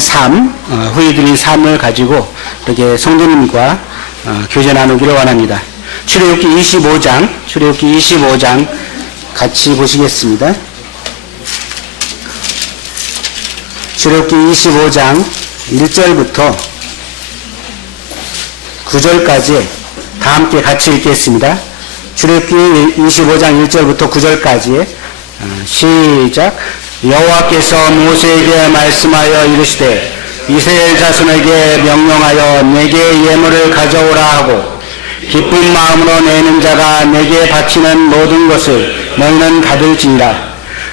삶, 후히 드린 삶을 가지고 이렇게 성도님과 교제 나누기를 원합니다. 출애굽기 25장 같이 보시겠습니다. 출애굽기 25장 1절부터 9절까지 다 함께 같이 읽겠습니다. 출애굽기 25장 1절부터 9절까지 시작. 여호와께서 모세에게 말씀하여 이르시되 이스라엘 자손에게 명령하여 내게 예물을 가져오라 하고 기쁜 마음으로 내는 자가 내게 바치는 모든 것을 너희는 받을지니라.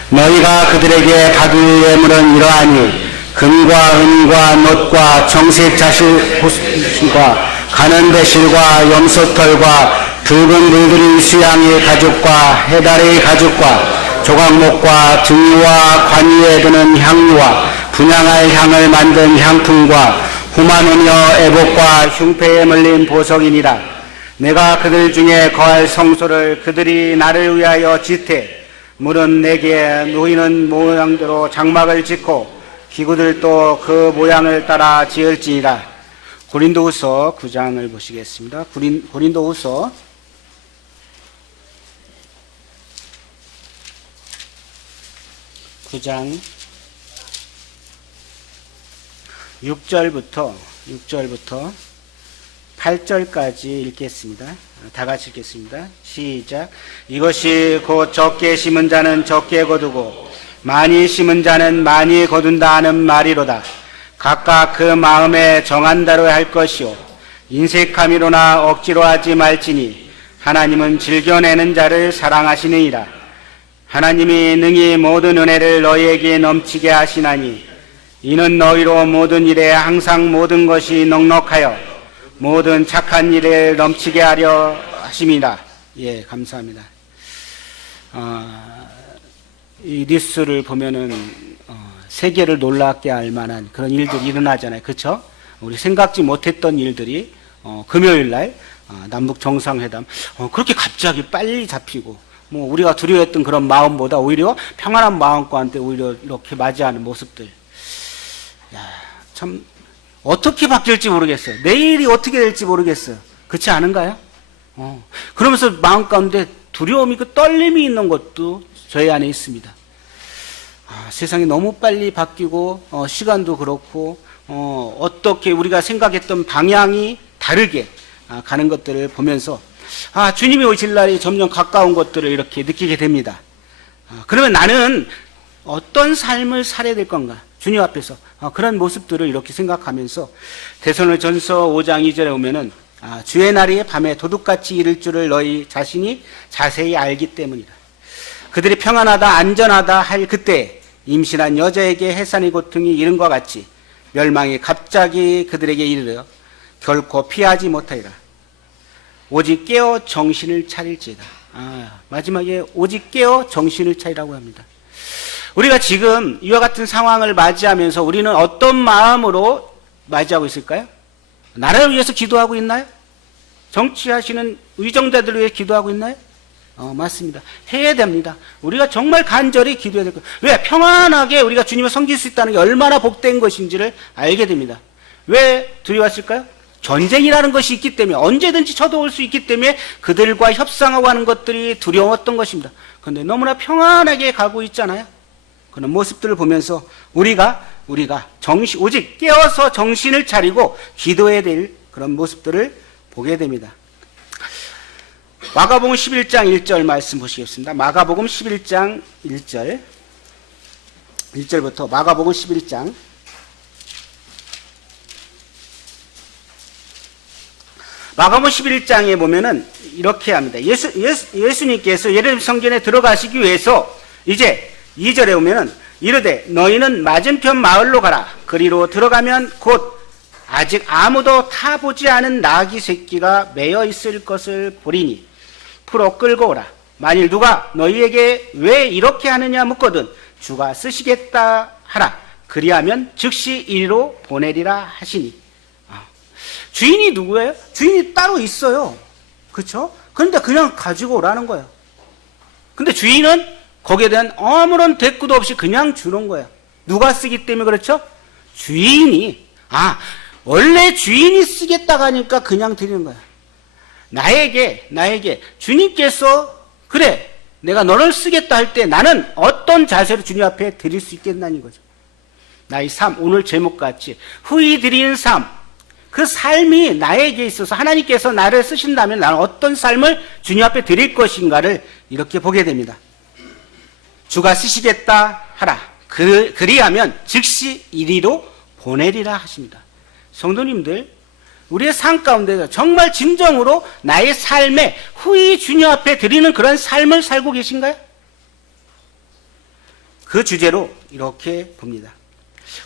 너희가 그들에게 받을 예물은 이러하니 금과 은과 놋과 정색 자실과 가는 배실과 염소털과 붉은 물들인 수양의 가죽과 해달의 가죽과 조각목과 등유와 관 위에 드는 향유와 분향할 향을 만든 향품과 후마노녀 애복과 흉패에 물린 보석이니라. 내가 그들 중에 거할 성소를 그들이 나를 위하여 짓되 물은 내게 놓이는 모양대로 장막을 짓고 기구들도 그 모양을 따라 지을지니라. 고린도후서 9장을 보시겠습니다. 고린도후서 9장 6절부터 8절까지 읽겠습니다. 다 같이 읽겠습니다. 시작. 이것이 곧 적게 심은 자는 적게 거두고 많이 심은 자는 많이 거둔다 하는 말이로다. 각각 그 마음에 정한 대로 할 것이요 인색함이로나 억지로 하지 말지니 하나님은 즐겨내는 자를 사랑하시느니라. 하나님이 능히 모든 은혜를 너희에게 넘치게 하시나니 이는 너희로 모든 일에 항상 모든 것이 넉넉하여 모든 착한 일에 넘치게 하려 하심이라. 예, 감사합니다. 이 뉴스를 보면은 세계를 놀랍게 할 만한 그런 일들이 일어나잖아요. 그렇죠? 우리 생각지 못했던 일들이 금요일 날 남북 정상회담 그렇게 갑자기 빨리 잡히고 뭐 우리가 두려워했던 그런 마음보다 오히려 평안한 마음과 함께 오히려 이렇게 맞이하는 모습들. 야, 참 어떻게 바뀔지 모르겠어요. 내일이 어떻게 될지 모르겠어요. 그렇지 않은가요? 그러면서 마음 가운데 두려움이 그 떨림이 있는 것도 저희 안에 있습니다. 세상이 너무 빨리 바뀌고 시간도 그렇고 어떻게 우리가 생각했던 방향이 다르게 가는 것들을 보면서 주님이 오실 날이 점점 가까운 것들을 이렇게 느끼게 됩니다. 그러면 나는 어떤 삶을 살아야 될 건가? 주님 앞에서 그런 모습들을 이렇게 생각하면서 데살로니가전서 5장 2절에 보면은 주의 날이 밤에 도둑같이 이를 줄을 너희 자신이 자세히 알기 때문이다. 그들이 평안하다 안전하다 할 그때 임신한 여자에게 해산의 고통이 이른과 같이 멸망이 갑자기 그들에게 이르러 결코 피하지 못하리라. 오직 깨어 정신을 차릴지다. 마지막에 오직 깨어 정신을 차리라고 합니다. 우리가 지금 이와 같은 상황을 맞이하면서 우리는 어떤 마음으로 맞이하고 있을까요? 나라를 위해서 기도하고 있나요? 정치하시는 의정자들을 위해 기도하고 있나요? 맞습니다. 해야 됩니다. 우리가 정말 간절히 기도해야 될 거예요. 왜? 평안하게 우리가 주님을 섬길 수 있다는 게 얼마나 복된 것인지를 알게 됩니다. 왜 두려웠을까요? 전쟁이라는 것이 있기 때문에 언제든지 쳐들어올 수 있기 때문에 그들과 협상하고 하는 것들이 두려웠던 것입니다. 그런데 너무나 평안하게 가고 있잖아요. 그런 모습들을 보면서 우리가 오직 깨어서 정신을 차리고 기도해야 될 그런 모습들을 보게 됩니다. 마가복음 11장 1절 말씀 보시겠습니다. 마가복음 11장 1절부터 마가복음 11장 마가복음 11장에 보면은 이렇게 합니다. 예수님께서 예루살렘 성전에 들어가시기 위해서 이제 2절에 보면은 이르되 너희는 맞은편 마을로 가라. 그리로 들어가면 곧 아직 아무도 타보지 않은 나귀 새끼가 매여 있을 것을 보리니 풀어 끌고 오라. 만일 누가 너희에게 왜 이렇게 하느냐 묻거든 주가 쓰시겠다 하라. 그리하면 즉시 이리로 보내리라 하시니. 주인이 누구예요? 주인이 따로 있어요. 그렇죠? 그런데 그냥 가지고 오라는 거예요. 근데 주인은 거기에 대한 아무런 대꾸도 없이 그냥 주는 거예요. 누가 쓰기 때문에 그렇죠? 주인이, 원래 주인이 쓰겠다고 하니까 그냥 드리는 거야. 나에게 주님께서, 그래, 내가 너를 쓰겠다 할 때 나는 어떤 자세로 주님 앞에 드릴 수 있겠나는 거죠. 나의 삶, 오늘 제목같이 후히 드리는 삶, 그 삶이 나에게 있어서 하나님께서 나를 쓰신다면 나는 어떤 삶을 주님 앞에 드릴 것인가를 이렇게 보게 됩니다. 주가 쓰시겠다 하라. 그리하면 즉시 이리로 보내리라 하십니다. 성도님들, 우리의 삶 가운데서 정말 진정으로 나의 삶에 후히 주님 앞에 드리는 그런 삶을 살고 계신가요? 그 주제로 이렇게 봅니다.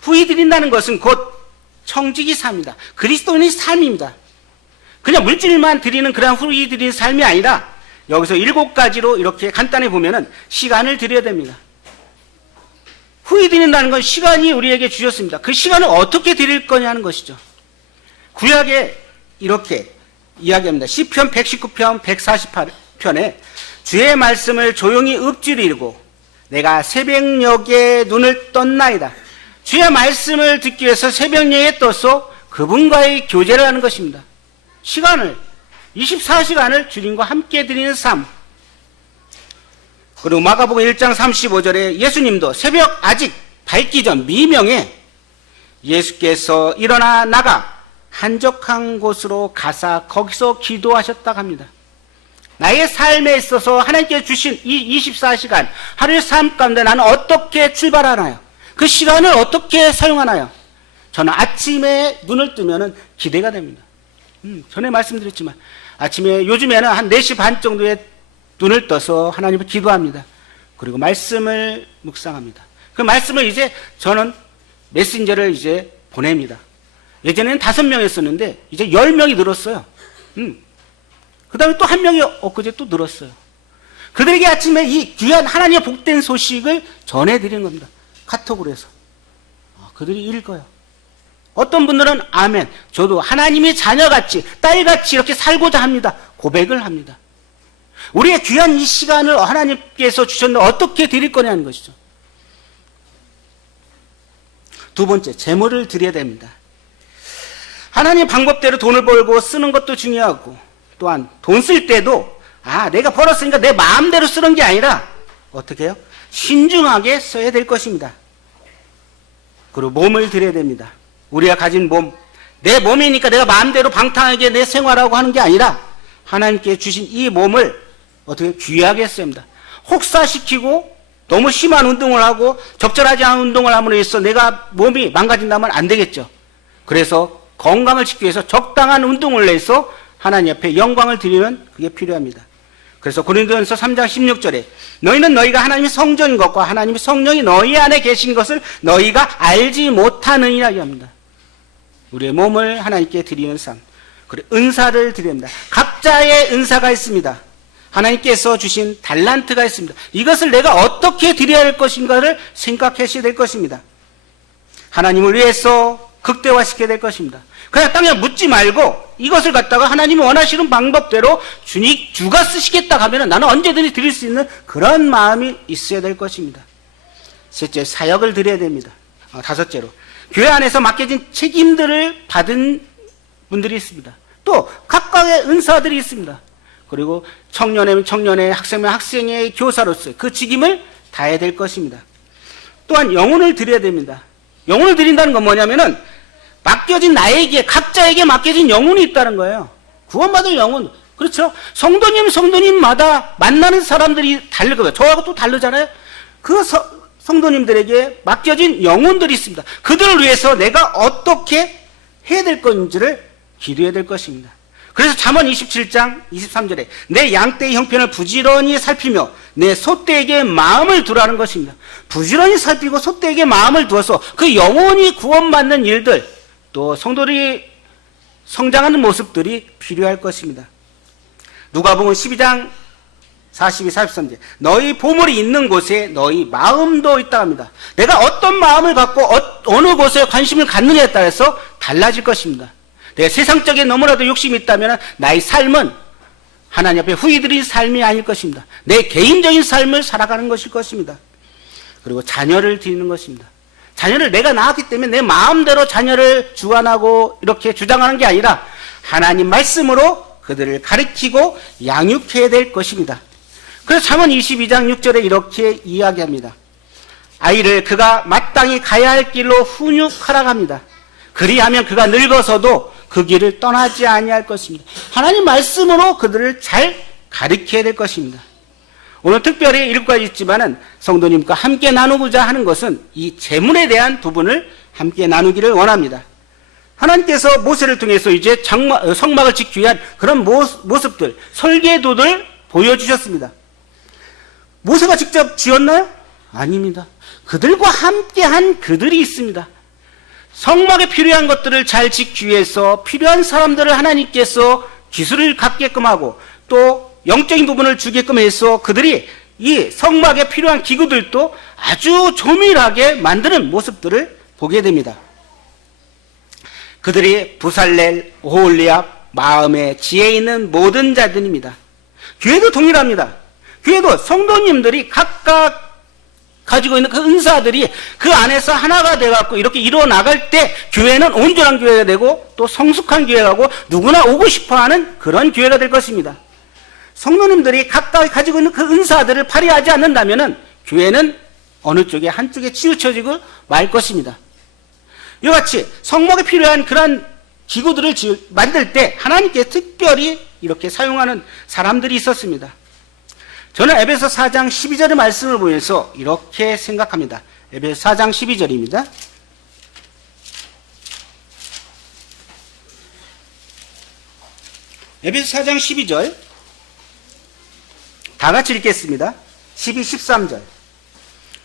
후히 드린다는 것은 곧 청지기 삶이다. 그리스도인의 삶입니다. 그냥 물질만 드리는 그런 후히 드리는 삶이 아니라 여기서 7가지로 이렇게 간단히 보면은 시간을 드려야 됩니다. 후히 드린다는 건 시간이 우리에게 주셨습니다. 그 시간을 어떻게 드릴 거냐는 것이죠. 구약에 이렇게 이야기합니다. 시편 119편 148편에 주의 말씀을 조용히 읊조리고 내가 새벽녘에 눈을 떴나이다. 주의 말씀을 듣기 위해서 새벽녘에 떠서 그분과의 교제를 하는 것입니다. 시간을 24시간을 주님과 함께 드리는 삶. 그리고 마가복음 1장 35절에 예수님도 새벽 아직 밝기 전 미명에 예수께서 일어나 나가 한적한 곳으로 가사 거기서 기도하셨다고 합니다. 나의 삶에 있어서 하나님께 주신 이 24시간 하루의 삶 가운데 나는 어떻게 출발하나요? 그 시간을 어떻게 사용하나요? 저는 아침에 눈을 뜨면 기대가 됩니다. 전에 말씀드렸지만 아침에 요즘에는 한 4시 반 정도에 눈을 떠서 하나님을 기도합니다. 그리고 말씀을 묵상합니다. 그 말씀을 이제 저는 메신저를 이제 보냅니다. 예전에는 5명이었었는데 이제 10명이 늘었어요. 그 다음에 또 1명이 엊그제 또 늘었어요. 그들에게 아침에 이 귀한 하나님의 복된 소식을 전해드리는 겁니다. 카톡으로 해서. 그들이 읽어요. 어떤 분들은 아멘, 저도 하나님의 자녀같이 딸같이 이렇게 살고자 합니다. 고백을 합니다. 우리의 귀한 이 시간을 하나님께서 주셨는데 어떻게 드릴 거냐는 것이죠. 두 번째, 재물을 드려야 됩니다. 하나님 방법대로 돈을 벌고 쓰는 것도 중요하고 또한 돈 쓸 때도 내가 벌었으니까 내 마음대로 쓰는 게 아니라 어떻게 해요? 신중하게 써야 될 것입니다. 그리고 몸을 드려야 됩니다. 우리가 가진 몸, 내 몸이니까 내가 마음대로 방탕하게 내 생활하고 하는 게 아니라 하나님께 주신 이 몸을 어떻게 귀하게 써야 합니다. 혹사시키고 너무 심한 운동을 하고 적절하지 않은 운동을 함으로 해서 내가 몸이 망가진다면 안 되겠죠. 그래서 건강을 지키기 위해서 적당한 운동을 해서 하나님 앞에 영광을 드리는 그게 필요합니다. 그래서 고린도전서 3장 16절에 너희는 너희가 하나님의 성전인 것과 하나님의 성령이 너희 안에 계신 것을 너희가 알지 못하느니라 합니다. 우리의 몸을 하나님께 드리는 삶. 그리고 은사를 드려야 합니다. 각자의 은사가 있습니다. 하나님께서 주신 달란트가 있습니다. 이것을 내가 어떻게 드려야 할 것인가를 생각하셔야 될 것입니다. 하나님을 위해서 극대화시켜야 될 것입니다. 그냥 땅에 묻지 말고 이것을 갖다가 하나님이 원하시는 방법대로 주가 쓰시겠다 하면 나는 언제든지 드릴 수 있는 그런 마음이 있어야 될 것입니다. 셋째, 사역을 드려야 됩니다. 다섯째로, 교회 안에서 맡겨진 책임들을 받은 분들이 있습니다. 또 각각의 은사들이 있습니다. 그리고 청년이면 청년의, 학생이면 학생의 교사로서 그 직임을 다해야 될 것입니다. 또한 영혼을 드려야 됩니다. 영혼을 드린다는 건 뭐냐면은 맡겨진 나에게, 각자에게 맡겨진 영혼이 있다는 거예요. 구원받을 영혼. 그렇죠? 성도님마다 만나는 사람들이 다를 거예요. 저하고 또 다르잖아요. 그 성도님들에게 맡겨진 영혼들이 있습니다. 그들을 위해서 내가 어떻게 해야 될 건지를 기도해야 될 것입니다. 그래서 잠언 27장 23절에 내 양떼의 형편을 부지런히 살피며 내 소떼에게 마음을 두라는 것입니다. 부지런히 살피고 소떼에게 마음을 두어서 그 영혼이 구원받는 일들, 또 성도들이 성장하는 모습들이 필요할 것입니다. 누가복음 12장 42, 43절 너희 보물이 있는 곳에 너희 마음도 있다 합니다. 내가 어떤 마음을 갖고 어느 곳에 관심을 갖느냐에 따라서 달라질 것입니다. 내가 세상적인 너무나도 욕심이 있다면 나의 삶은 하나님 앞에 후히 드린 삶이 아닐 것입니다. 내 개인적인 삶을 살아가는 것일 것입니다. 그리고 자녀를 드리는 것입니다. 자녀를 내가 낳았기 때문에 내 마음대로 자녀를 주관하고 이렇게 주장하는 게 아니라 하나님 말씀으로 그들을 가르치고 양육해야 될 것입니다. 그래서 잠언 22장 6절에 이렇게 이야기합니다. 아이를 그가 마땅히 가야 할 길로 훈육하라 합니다. 그리하면 그가 늙어서도 그 길을 떠나지 아니할 것입니다. 하나님 말씀으로 그들을 잘 가르쳐야 될 것입니다. 오늘 특별히 7가지 있지만은 성도님과 함께 나누고자 하는 것은 이 재물에 대한 부분을 함께 나누기를 원합니다. 하나님께서 모세를 통해서 이제 성막을 짓기 위한 그런 모습들, 설계도들 보여주셨습니다. 모세가 직접 지었나요? 아닙니다. 그들과 함께한 그들이 있습니다. 성막에 필요한 것들을 잘 짓기 위해서 필요한 사람들을 하나님께서 기술을 갖게끔 하고 또 영적인 부분을 주게끔 해서 그들이 이 성막에 필요한 기구들도 아주 조밀하게 만드는 모습들을 보게 됩니다. 그들이 부살렐, 오홀리압, 마음에 지혜 있는 모든 자들입니다. 교회도 동일합니다. 교회도 성도님들이 각각 가지고 있는 그 은사들이 그 안에서 하나가 돼갖고 이렇게 이루어 나갈 때 교회는 온전한 교회가 되고 또 성숙한 교회가 되고 누구나 오고 싶어하는 그런 교회가 될 것입니다. 성도님들이 각각 가지고 있는 그 은사들을 발휘하지 않는다면은 교회는 어느 쪽에 한쪽에 치우쳐지고 말 것입니다. 이와 같이 성막에 필요한 그런 기구들을 만들 때 하나님께 특별히 이렇게 사용하는 사람들이 있었습니다. 저는 에베소 4장 12절의 말씀을 보면서 이렇게 생각합니다. 에베소 4장 12절입니다. 에베소 4장 12절 다 같이 읽겠습니다. 12, 13절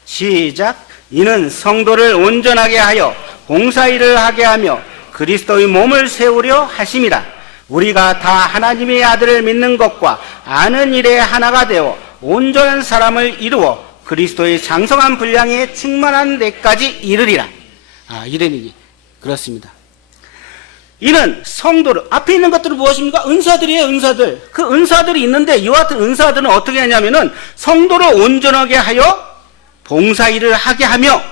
시작. 이는 성도를 온전하게 하여 봉사일을 하게 하며 그리스도의 몸을 세우려 하심이라. 우리가 다 하나님의 아들을 믿는 것과 아는 일에 하나가 되어 온전한 사람을 이루어 그리스도의 장성한 분량에 충만한 데까지 이르리라. 이르리니 그렇습니다. 이는 성도를 앞에 있는 것들은 무엇입니까? 은사들이에요. 은사들. 그 은사들이 있는데 이와 같은 은사들은 어떻게 하냐면은 성도를 온전하게 하여 봉사일을 하게 하며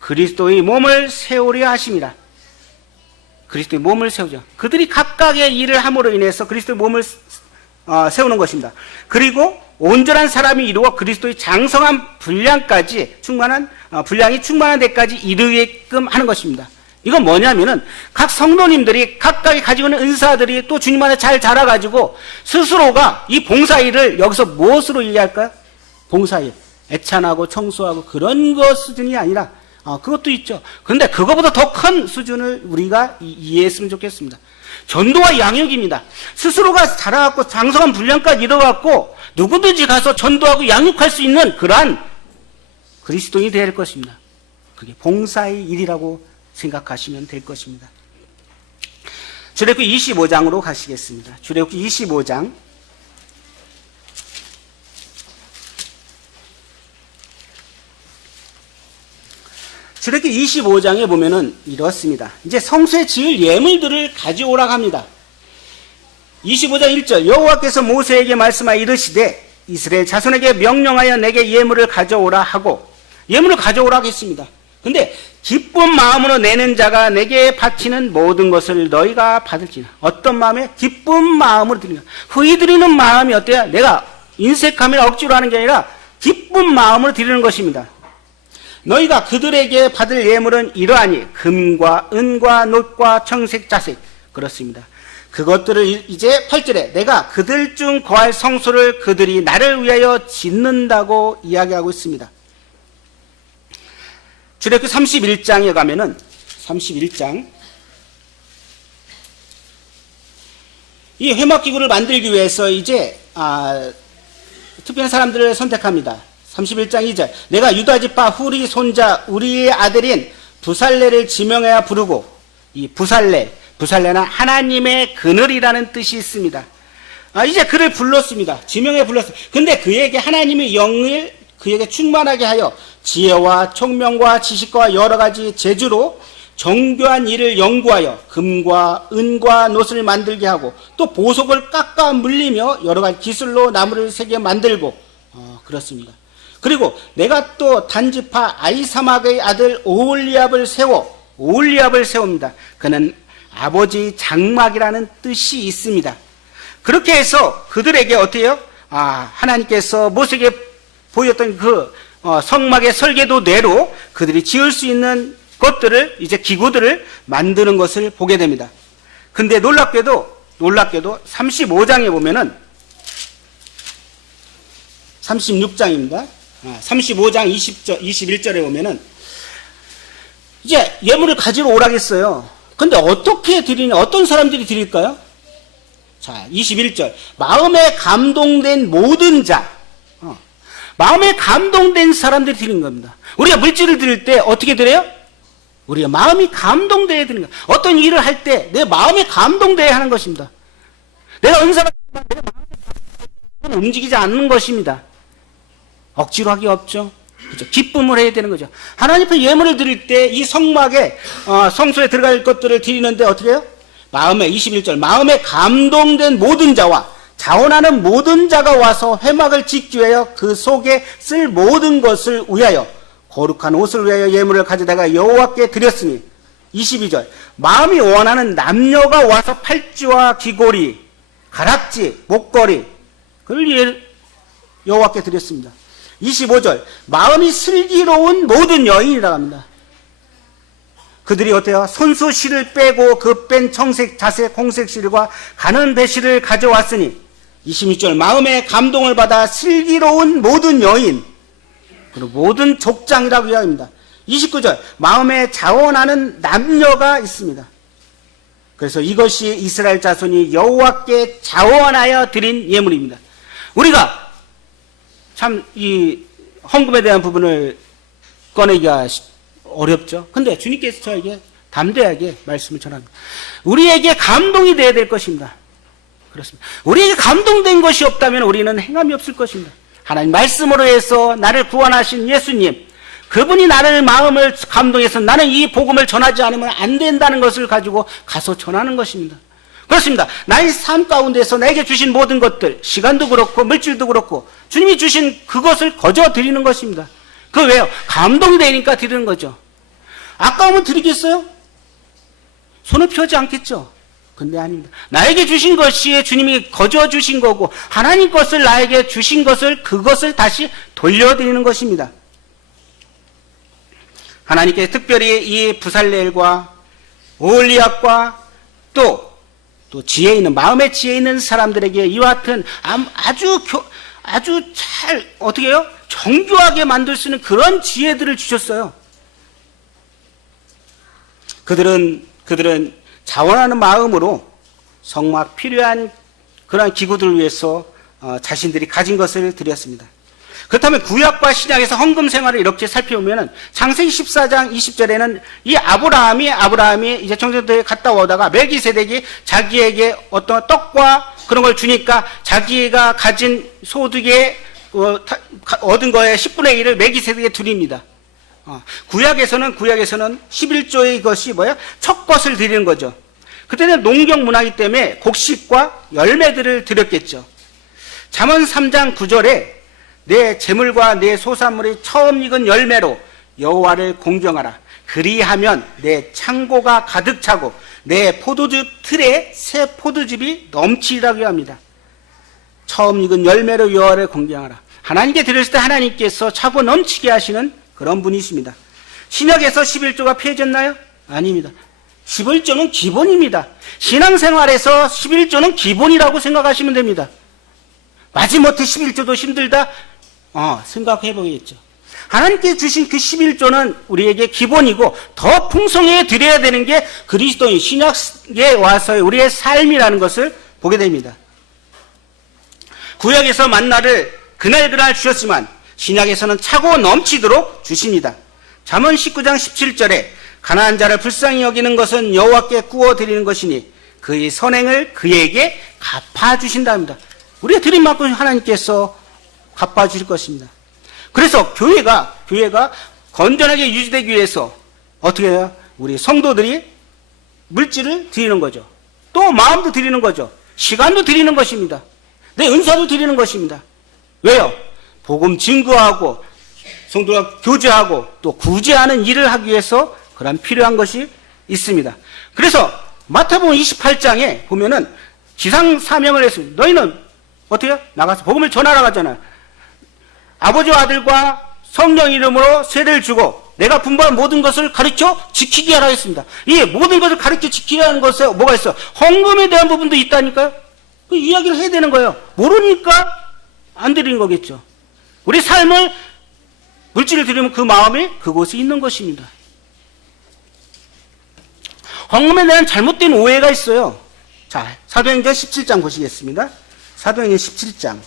그리스도의 몸을 세우려 하심이라. 그리스도의 몸을 세우죠. 그들이 각각의 일을 함으로 인해서 그리스도의 몸을 세우는 것입니다. 그리고 온전한 사람이 이루어 그리스도의 장성한 분량까지 분량이 충만한 데까지 이르게끔 하는 것입니다. 이건 뭐냐면은 각 성도님들이 각각이 가지고 있는 은사들이 또 주님 안에 잘 자라가지고 스스로가 이 봉사일을 여기서 무엇으로 이해할까요? 봉사일. 애찬하고 청소하고 그런 것 수준이 아니라 그것도 있죠. 그런데 그거보다 더 큰 수준을 우리가 이해했으면 좋겠습니다. 전도와 양육입니다. 스스로가 자라갖고 장성한 분량까지 이뤄갖고 누구든지 가서 전도하고 양육할 수 있는 그러한 그리스도인이 될 것입니다. 그게 봉사의 일이라고 생각하시면 될 것입니다. 출애굽기 25장으로 가시겠습니다. 출애굽기 25장 출애굽기 25장에 보면은 이렇습니다. 이제 성소에 지을 예물들을 가져오라고 합니다. 25장 1절 여호와께서 모세에게 말씀하여 이르시되 이스라엘 자손에게 명령하여 내게 예물을 가져오라 하고 예물을 가져오라고 했습니다. 근데 기쁜 마음으로 내는 자가 내게 바치는 모든 것을 너희가 받을지라. 어떤 마음에? 기쁜 마음으로 드리는 거예요. 후히 드리는 마음이 어때요? 내가 인색함이나 억지로 하는 게 아니라 기쁜 마음으로 드리는 것입니다. 너희가 그들에게 받을 예물은 이러하니 금과 은과 놋과 청색 자색 그렇습니다. 그것들을 이제 8절에 내가 그들 중 거할 성소를 그들이 나를 위하여 짓는다고 이야기하고 있습니다. 출애굽기 31장에 가면은 31장 이 회막기구를 만들기 위해서 이제 특별한 사람들을 선택합니다. 31장 2절 내가 유다지파 후리 손자 우리의 아들인 부살레를 지명하여 부르고 이 부살레는 하나님의 그늘이라는 뜻이 있습니다. 이제 그를 불렀습니다. 지명해 불렀어요. 근데 그에게 하나님의 영을 그에게 충만하게 하여 지혜와 총명과 지식과 여러 가지 재주로 정교한 일을 연구하여 금과 은과 놋을 만들게 하고 또 보석을 깎아 물리며 여러 가지 기술로 나무를 새겨 만들고 그렇습니다. 그리고 내가 또 단지파 아이사막의 아들 오홀리압을 세웁니다. 그는 아버지 장막이라는 뜻이 있습니다. 그렇게 해서 그들에게 어떻게 해요? 하나님께서 모세에게 보였던 그 성막의 설계도대로 그들이 지을 수 있는 것들을, 이제 기구들을 만드는 것을 보게 됩니다. 근데 놀랍게도 35장에 보면은 36장입니다. 35장 21절에 보면은 이제 예물을 가지러 오라겠어요. 근데 어떻게 드리냐? 어떤 사람들이 드릴까요? 자, 21절. 마음에 감동된 모든 자. 마음에 감동된 사람들이 드리는 겁니다. 우리가 물질을 드릴 때 어떻게 드려요? 우리가 마음이 감동돼야 드리는 거예요. 어떤 일을 할 때 내 마음이 감동돼야 하는 것입니다. 내가 은사가 내 마음이 움직이지 않는 것입니다. 억지로 하기 없죠. 그렇죠? 기쁨을 해야 되는 거죠. 하나님 앞에 예물을 드릴 때 이 성막에 성소에 들어갈 것들을 드리는데 어떻게 해요? 마음에 21절 마음에 감동된 모든 자와 자원하는 모든 자가 와서 회막을 짓기 위하여 그 속에 쓸 모든 것을 위하여 거룩한 옷을 위하여 예물을 가져다가 여호와께 드렸으니 22절 마음이 원하는 남녀가 와서 팔찌와 귀고리 가락지 목걸이 그걸 여호와께 드렸습니다. 25절 마음이 슬기로운 모든 여인이라고 합니다. 그들이 어때요? 손수 실을 빼고 그 뺀 청색 자색 홍색 실과 가는 배실을 가져왔으니 26절 마음의 감동을 받아 슬기로운 모든 여인 그리고 모든 족장이라고 이야기합니다. 29절 마음에 자원하는 남녀가 있습니다. 그래서 이것이 이스라엘 자손이 여호와께 자원하여 드린 예물입니다. 우리가 참 이 헌금에 대한 부분을 꺼내기가 어렵죠. 근데 주님께서 저에게 담대하게 말씀을 전합니다. 우리에게 감동이 되어야 될 것입니다. 그렇습니다. 우리에게 감동된 것이 없다면 우리는 행함이 없을 것입니다. 하나님 말씀으로 해서 나를 구원하신 예수님, 그분이 나를 마음을 감동해서 나는 이 복음을 전하지 않으면 안 된다는 것을 가지고 가서 전하는 것입니다. 그렇습니다. 나의 삶 가운데서 나에게 주신 모든 것들, 시간도 그렇고 물질도 그렇고 주님이 주신 그것을 거저 드리는 것입니다. 그 왜요? 감동이 되니까 드리는 거죠. 아까우면 드리겠어요? 손을 펴지 않겠죠? 근데 아닙니다. 나에게 주신 것이 주님이 거저 주신 거고 하나님 것을 나에게 주신 것을 그것을 다시 돌려드리는 것입니다. 하나님께서 특별히 이 부살렐과 오홀리압과 또 지혜 있는 마음의 지혜 있는 사람들에게 이와 같은 아주 잘 어떻게 해요? 정교하게 만들 수 있는 그런 지혜들을 주셨어요. 그들은 자원하는 마음으로 성막 필요한 그러한 기구들을 위해서 자신들이 가진 것을 드렸습니다. 그렇다면 구약과 신약에서 헌금 생활을 이렇게 살펴보면 창세기 14장 20절에는 이 아브라함이 이제 청소년들에 갔다 오다가 멜기세덱이 자기에게 어떤 떡과 그런 걸 주니까 자기가 가진 소득에 얻은 거의 10분의 1을 멜기세덱에 드립니다. 구약에서는 11조의 것이 뭐야? 첫 것을 드리는 거죠. 그때는 농경 문화이기 때문에 곡식과 열매들을 드렸겠죠. 잠언 3장 9절에 내 재물과 내 소산물이 처음 익은 열매로 여호와를 공경하라. 그리하면 내 창고가 가득 차고 내 포도즙 틀에 새 포도즙이 넘치리라고 합니다. 처음 익은 열매로 여호와를 공경하라. 하나님께 드렸을 때 하나님께서 차고 넘치게 하시는 그런 분이십니다. 신약에서 11조가 폐해졌나요? 아닙니다. 11조는 기본입니다. 신앙생활에서 11조는 기본이라고 생각하시면 됩니다. 마지못해 11조도 힘들다? 생각해 보겠죠. 하나님께 주신 그 11조는 우리에게 기본이고 더 풍성해 드려야 되는 게 그리스도인 신약에 와서의 우리의 삶이라는 것을 보게 됩니다. 구약에서 만나를 그날 주셨지만 신약에서는 차고 넘치도록 주십니다. 잠언 19장 17절에 가난한 자를 불쌍히 여기는 것은 여호와께 구워드리는 것이니 그의 선행을 그에게 갚아주신답니다. 우리가 드린 만큼 하나님께서 갚아주실 것입니다. 그래서 교회가 건전하게 유지되기 위해서 어떻게 해요? 우리 성도들이 물질을 드리는 거죠. 또 마음도 드리는 거죠. 시간도 드리는 것입니다. 내 은사도 드리는 것입니다. 왜요? 복음 증거하고 성도가 교제하고 또 구제하는 일을 하기 위해서 그런 필요한 것이 있습니다. 그래서 마태복음 28장에 보면은 지상 사명을 했습니다. 너희는 어떻게 해요? 나가서 복음을 전하라고 하잖아요. 아버지와 아들과 성령 이름으로 세례를 주고 내가 분부한 모든 것을 가르쳐 지키게 하라 했습니다. 이 모든 것을 가르쳐 지키게 하는 것에 뭐가 있어? 헌금에 대한 부분도 있다니까요. 그 이야기를 해야 되는 거예요. 모르니까 안 드리는 거겠죠. 우리 삶을 물질을 드리면 그 마음이 그곳에 있는 것입니다. 헌금에 대한 잘못된 오해가 있어요. 자, 사도행전 17장 보시겠습니다. 사도행전 17장.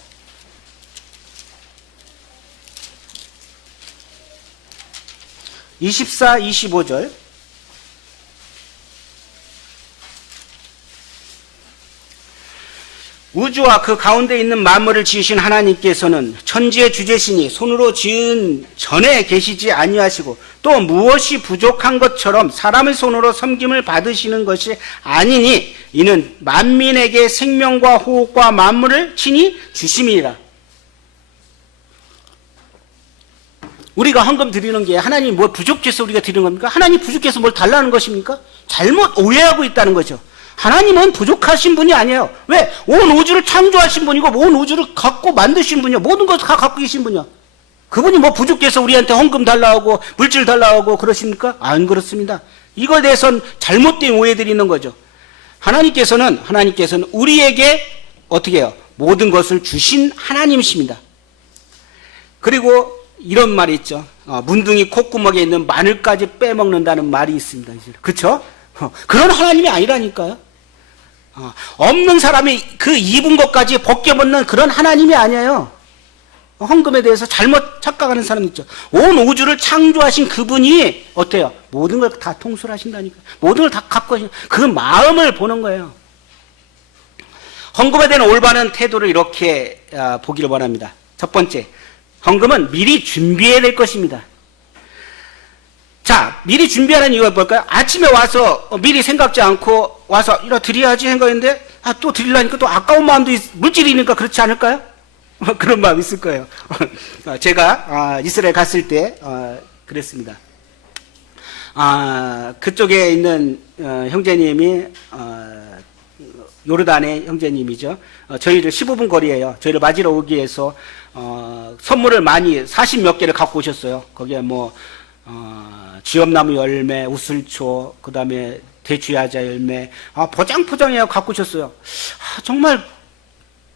24, 25절. 우주와 그 가운데 있는 만물을 지으신 하나님께서는 천지의 주제시니 손으로 지은 전에 계시지 아니하시고 또 무엇이 부족한 것처럼 사람의 손으로 섬김을 받으시는 것이 아니니 이는 만민에게 생명과 호흡과 만물을 친히 주심이니라. 우리가 헌금 드리는 게 하나님 뭐 부족해서 우리가 드리는 겁니까? 하나님 부족해서 뭘 달라는 것입니까? 잘못 오해하고 있다는 거죠. 하나님은 부족하신 분이 아니에요. 왜? 온 우주를 창조하신 분이고 온 우주를 갖고 만드신 분이요. 모든 것을 다 갖고 계신 분이요. 그분이 뭐 부족해서 우리한테 헌금 달라고 물질 달라고 그러십니까? 안 그렇습니다. 이거에 대해서는 잘못된 오해들이 있는 거죠. 하나님께서는 우리에게 어떻게 해요? 모든 것을 주신 하나님이십니다. 그리고 이런 말이 있죠. 문둥이 콧구멍에 있는 마늘까지 빼먹는다는 말이 있습니다. 그렇죠? 그런 하나님이 아니라니까요. 없는 사람이 그 입은 것까지 벗겨먹는 그런 하나님이 아니에요. 헌금에 대해서 잘못 착각하는 사람 있죠. 온 우주를 창조하신 그분이 어때요? 모든 걸 다 통솔하신다니까. 모든 걸 다 갖고 하신 그 마음을 보는 거예요. 헌금에 대한 올바른 태도를 이렇게 보기를 원합니다. 첫 번째, 헌금은 미리 준비해야 될 것입니다. 자, 미리 준비하는 이유가 뭘까요? 아침에 와서 미리 생각지 않고 와서 이거 드려야지 생각했는데 또 드리려니까 또 아까운 마음도 물질이니까 그렇지 않을까요? 그런 마음이 있을 거예요. 제가 이스라엘 갔을 때 그랬습니다. 그쪽에 있는 형제님이 요르단의 형제님이죠. 저희를 15분 거리에요. 저희를 맞으러 오기 위해서 선물을 많이 40몇 개를 갖고 오셨어요. 거기에 뭐 쥐엄나무 열매, 우슬초, 그 다음에 대추야자 열매, 포장포장해 갖고 오셨어요. 정말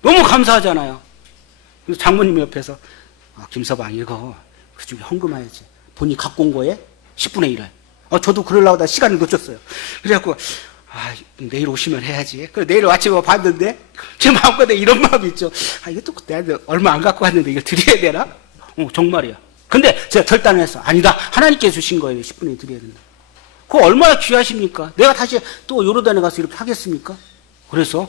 너무 감사하잖아요. 그래서 장모님 옆에서, 김서방 이거 그중에 헌금해야지. 본인이 갖고 온 거에 10분의 1을. 저도 그러려고 다 시간을 놓쳤어요. 그래갖고, 내일 오시면 해야지. 그래서 내일 아침에 봤는데, 제 마음껏에 이런 마음이 있죠. 이것도 내가 얼마 안 갖고 왔는데 이거 드려야 되나? 정말이야. 근데 제가 결단을 했어. 아니다. 하나님께 주신 거예요. 10분의 1 드려야 된다. 그거 얼마나 귀하십니까? 내가 다시 또 요르단에 가서 이렇게 하겠습니까? 그래서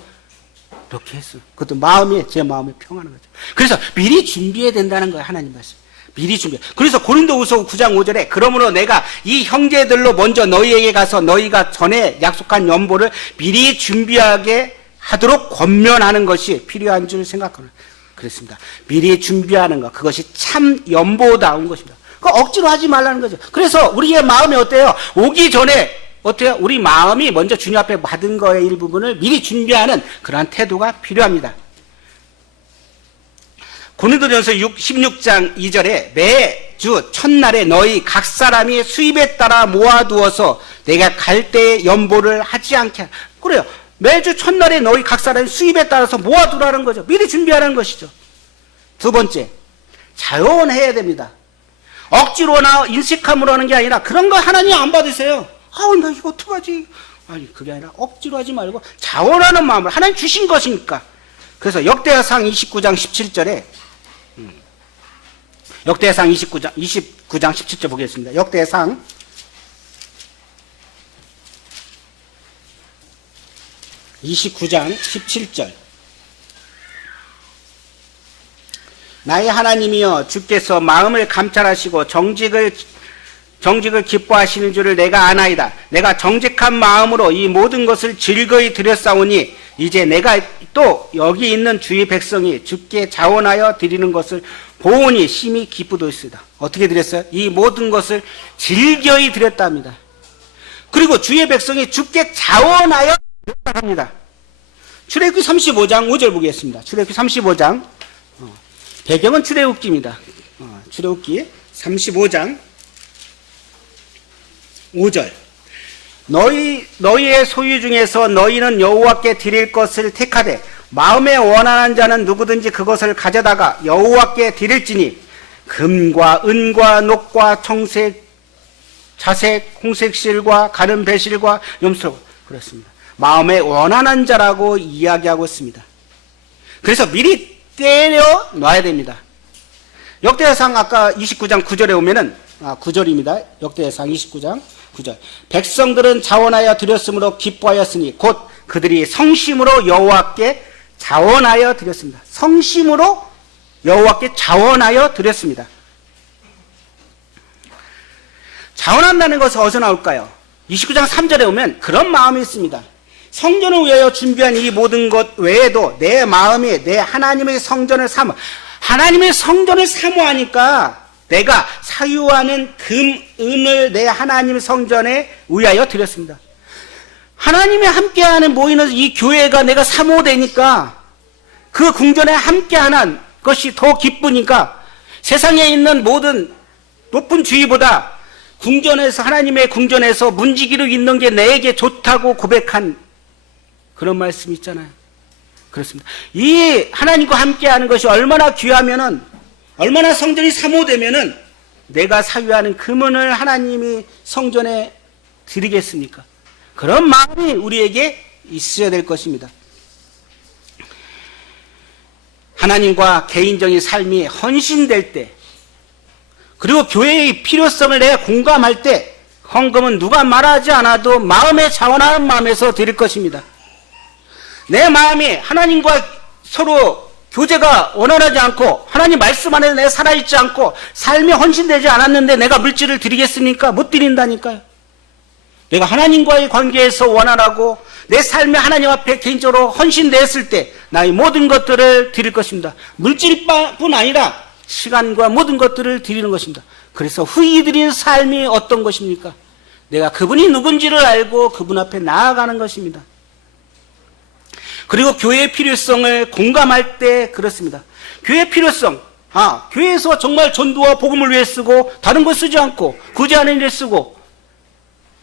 이렇게 했어요. 그것도 제 마음이 평안한 거죠. 그래서 미리 준비해야 된다는 거예요. 하나님 말씀. 미리 준비. 그래서 고린도후서 9장 5절에 그러므로 내가 이 형제들로 먼저 너희에게 가서 너희가 전에 약속한 연보를 미리 준비하게 하도록 권면하는 것이 필요한 줄 생각하는. 그렇습니다. 미리 준비하는 것, 그것이 참 연보다운 것입니다. 그 억지로 하지 말라는 거죠. 그래서 우리의 마음이 어때요? 오기 전에 어때요? 우리 마음이 먼저 주님 앞에 받은 거의 일부분을 미리 준비하는 그러한 태도가 필요합니다. 고린도전서 16장 2절에 매주 첫날에 너희 각 사람이 수입에 따라 모아두어서 내가 갈 때에 연보를 하지 않게 하라. 그래요. 매주 첫날에 너희 각 사람이 수입에 따라서 모아두라는 거죠. 미리 준비하는 것이죠. 두 번째, 자원해야 됩니다. 억지로나 인식함으로 하는 게 아니라 그런 거 하나님 안 받으세요. 나 이거 어떡하지? 아니, 그게 아니라 억지로 하지 말고 자원하는 마음을 하나님 주신 것이니까. 그래서 역대하상 29장 17절에 역대하상 29장 17절 보겠습니다. 역대하상 29장 17절. 나의 하나님이여 주께서 마음을 감찰하시고 정직을 기뻐하시는 줄을 내가 아나이다. 내가 정직한 마음으로 이 모든 것을 즐거이 드렸사오니 이제 내가 또 여기 있는 주의 백성이 주께 자원하여 드리는 것을 보오니 심히 기쁘도있으다. 어떻게 드렸어요? 이 모든 것을 즐겨이 드렸답니다. 그리고 주의 백성이 주께 자원하여 드렸다 합니다. 출애굽기 35장 5절 보겠습니다. 출애굽기 35장 배경은 출애굽기입니다. 출애굽기 35장 5절 너희의 소유 중에서 너희는 여호와께 드릴 것을 택하되 마음에 원하는 자는 누구든지 그것을 가져다가 여호와께 드릴지니 금과 은과 녹과 청색 자색 홍색실과 가른 배실과 염소 그렇습니다. 마음에 원하는 자라고 이야기하고 있습니다. 그래서 미리 때려 놔야 됩니다. 역대상 아까 29장 9절에 오면은 9절입니다. 역대상 29장 9절 백성들은 자원하여 드렸으므로 기뻐하였으니 곧 그들이 성심으로 여호와께 자원하여 드렸습니다. 성심으로 여호와께 자원하여 드렸습니다. 자원한다는 것은 어디서 나올까요? 29장 3절에 오면 그런 마음이 있습니다. 성전을 위하여 준비한 이 모든 것 외에도 내 마음이 내 하나님의 성전을 하나님의 성전을 사모하니까 내가 사유하는 금, 은을 내 하나님의 성전에 위하여 드렸습니다. 하나님이 함께하는 모이는 이 교회가 내가 사모되니까 그 궁전에 함께하는 것이 더 기쁘니까 세상에 있는 모든 높은 주의보다 궁전에서 하나님의 궁전에서 문지기로 있는 게 내게 좋다고 고백한 그런 말씀이 있잖아요. 그렇습니다. 이 하나님과 함께하는 것이 얼마나 귀하면은 얼마나 성전이 사모되면은 내가 사유하는 금은을 하나님이 성전에 드리겠습니까? 그런 마음이 우리에게 있어야 될 것입니다. 하나님과 개인적인 삶이 헌신될 때 그리고 교회의 필요성을 내가 공감할 때 헌금은 누가 말하지 않아도 마음에 자원하는 마음에서 드릴 것입니다. 내 마음이 하나님과 서로 교제가 원활하지 않고 하나님 말씀 안에 내가 살아있지 않고 삶이 헌신되지 않았는데 내가 물질을 드리겠습니까? 못 드린다니까요. 내가 하나님과의 관계에서 원활하고 내 삶이 하나님 앞에 개인적으로 헌신되었을 때 나의 모든 것들을 드릴 것입니다. 물질뿐 아니라 시간과 모든 것들을 드리는 것입니다. 그래서 후히 드리는 삶이 어떤 것입니까? 내가 그분이 누군지를 알고 그분 앞에 나아가는 것입니다. 그리고 교회의 필요성을 공감할 때 그렇습니다. 교회의 필요성, 교회에서 정말 전도와 복음을 위해 쓰고 다른 거 쓰지 않고 굳이 하는 일에 쓰고